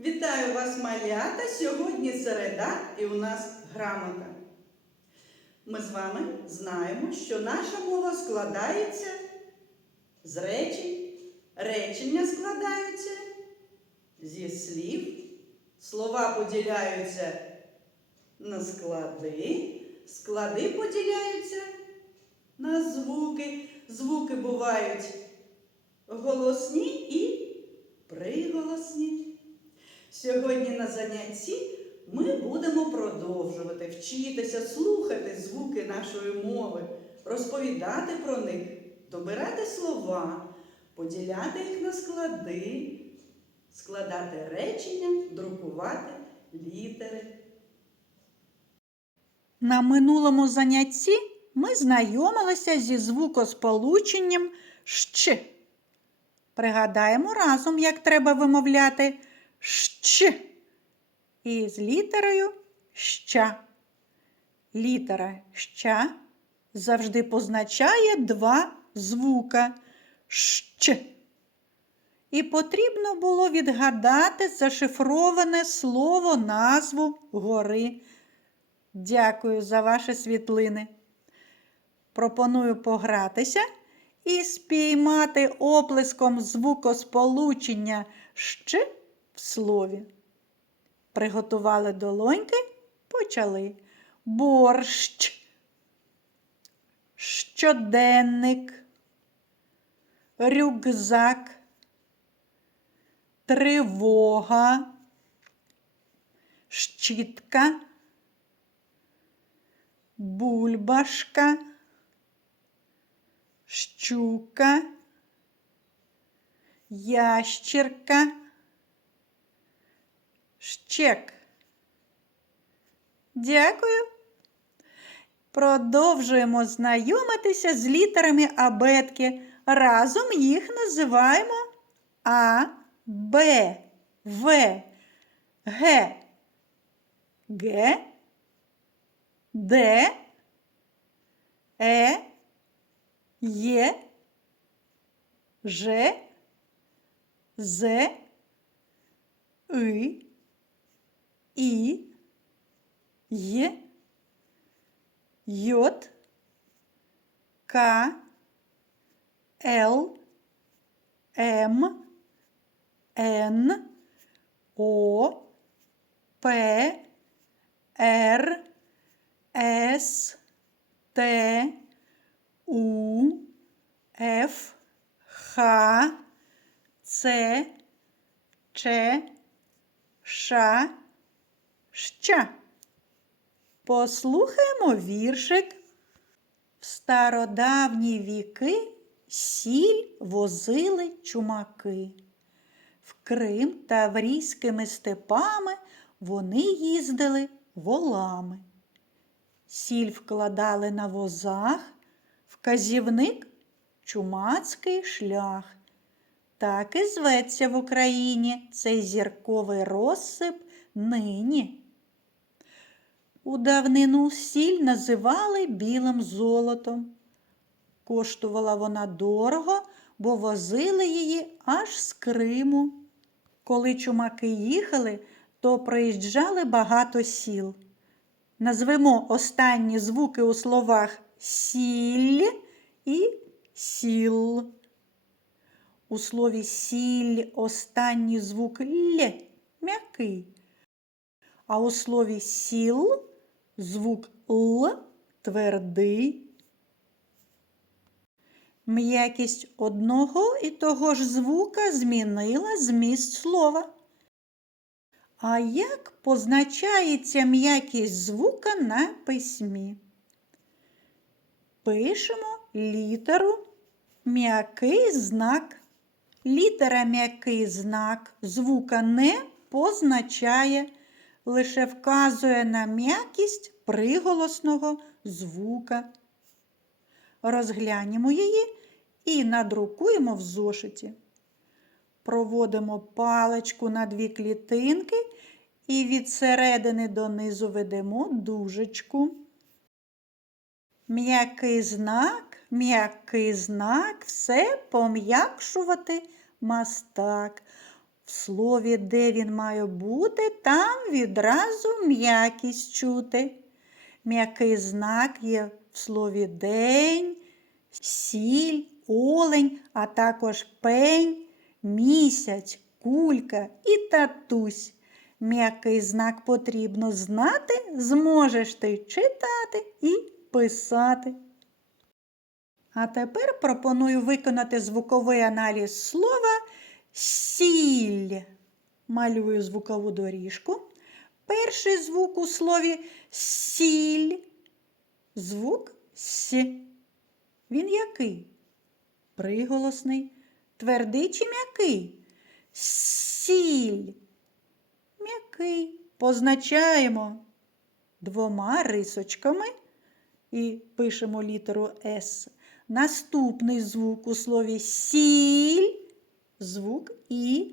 Вітаю вас, малята! Сьогодні середа і у нас грамота. Ми з вами знаємо, що наша мова складається з речень. Речення складаються зі слів. Слова поділяються на склади. Склади поділяються на звуки. Звуки бувають голосні і приголосні. Сьогодні на занятті ми будемо продовжувати вчитися слухати звуки нашої мови, розповідати про них, добирати слова, поділяти їх на склади, складати речення, друкувати літери. На минулому занятті ми знайомилися зі звукосполученням щ. Пригадаємо разом, як треба вимовляти щ і з літерою ща. Літера ща завжди позначає два звука щ. І потрібно було відгадати зашифроване слово назву гори. Дякую за ваші світлини. Пропоную погратися і спіймати оплеском звукосполучення щ слові. Приготували долоньки, почали. Борщ, щоденник, рюкзак, тривога, щітка. Бульбашка, щука, ящерка, щек. Дякую. Продовжуємо знайомитися з літерами абетки. Разом їх називаємо А, Б, В, Г, Г, Д, Е, Є, Ж, З, И, І, Є, Йод, К, Л, М, Н, О, П, Р, С, Т, У, Ф, Х, Ц, Ч, Ш, Щ. Послухаємо віршик. В стародавні віки сіль возили чумаки. В Крим та таврійськими степами вони їздили волами. Сіль вкладали на возах, вказівник чумацький шлях. Так і зветься в Україні цей зірковий розсип нині. У давнину сіль називали білим золотом. Коштувала вона дорого, бо возили її аж з Криму. Коли чумаки їхали, то проїжджали багато сіл. Назвемо останні звуки у словах сіль і сіл. У слові сіль останній звук л м'який. А у слові сіл звук Л твердий. М'якість одного і того ж звука змінила зміст слова. А як позначається м'якість звука на письмі? Пишемо літеру м'який знак. Літера м'який знак звука не позначає, лише вказує на м'якість приголосного звука. Розглянемо її і надрукуємо в зошиті. Проводимо паличку на дві клітинки і від середини донизу ведемо дужечку. М'який знак, м'який знак, все пом'якшувати мастак. В слові, де він має бути, там відразу м'якість чути. М'який знак є в слові день, сіль, олень, а також пень, місяць, кулька і татусь. М'який знак потрібно знати, зможеш ти читати і писати. А тепер пропоную виконати звуковий аналіз слова сіль. Малюю звукову доріжку. Перший звук у слові сіль. Звук С. Він який? Приголосний. Твердий чи м'який? Сіль. М'який. Позначаємо двома рисочками і пишемо літеру С. Наступний звук у слові сіль. Звук І.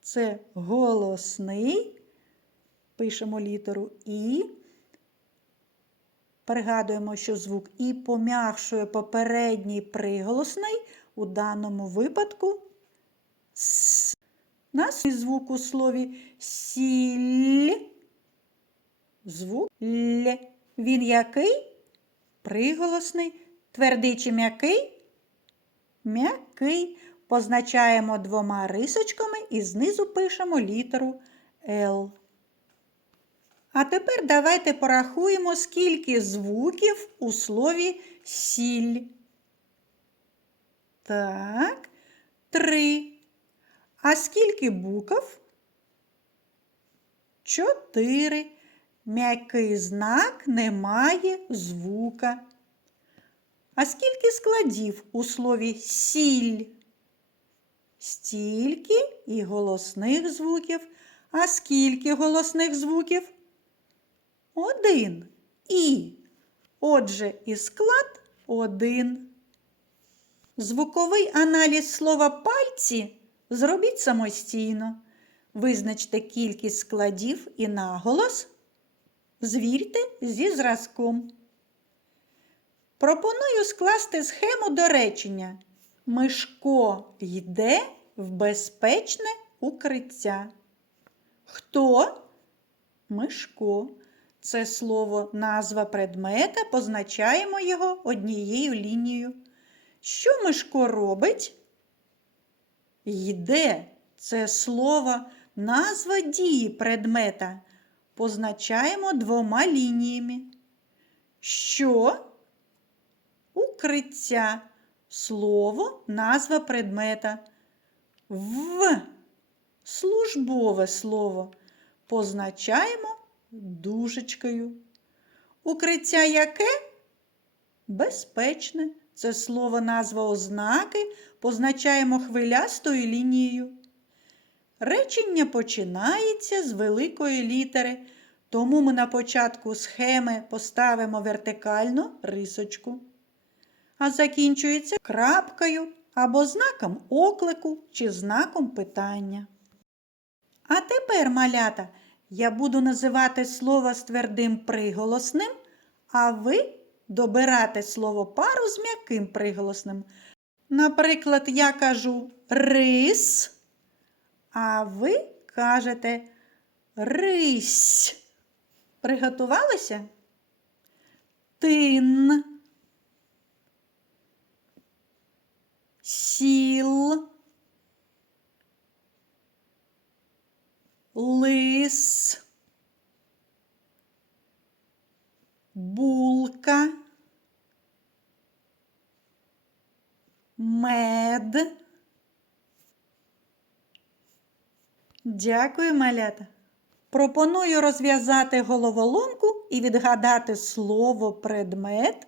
Це голосний. Пишемо літеру І. Пригадуємо, що звук І пом'якшує попередній приголосний, у даному випадку С. Наступний звук у слові сіль. Звук Л. Він який? Приголосний. Твердий чи м'який? М'який. Позначаємо двома рисочками і знизу пишемо літеру Л. А тепер давайте порахуємо, скільки звуків у слові сіль. Так, три. А скільки букв? Чотири. М'який знак не має звука. А скільки складів у слові сіль? Стільки і голосних звуків. А скільки голосних звуків? Один. І. Отже, і склад один. Звуковий аналіз слова пальці зробіть самостійно. Визначте кількість складів і наголос. Звірте зі зразком. Пропоную скласти схему до речення. Мишко йде в безпечне укриття. Хто? Мишко. Це слово назва предмета, позначаємо його однією лінією. Що Мишко робить? Йде. Це слово назва дії предмета. Позначаємо двома лініями. Що? Укриття. Слово назва предмета. В. Службове слово. Позначаємо дужечкою. Укриття яке? Безпечне. Це слово назва ознаки. Позначаємо хвилястою лінією. Речення починається з великої літери, тому ми на початку схеми поставимо вертикальну рисочку, а закінчується крапкою або знаком оклику чи знаком питання. А тепер, малята, я буду називати слово з твердим приголосним, а ви добирати слово пару з м'яким приголосним. Наприклад, я кажу рис, а ви кажете рись. Приготувалися? Тин. Сіл. Лис. Булка. Мед. Дякую, малята. Пропоную розв'язати головоломку і відгадати слово предмет,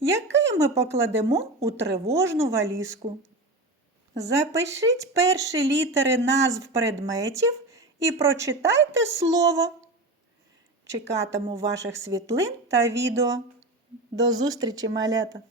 який ми покладемо у тривожну валізку. Запишіть перші літери назв предметів і прочитайте слово. Чекатиму ваших світлин та відео. До зустрічі, малята!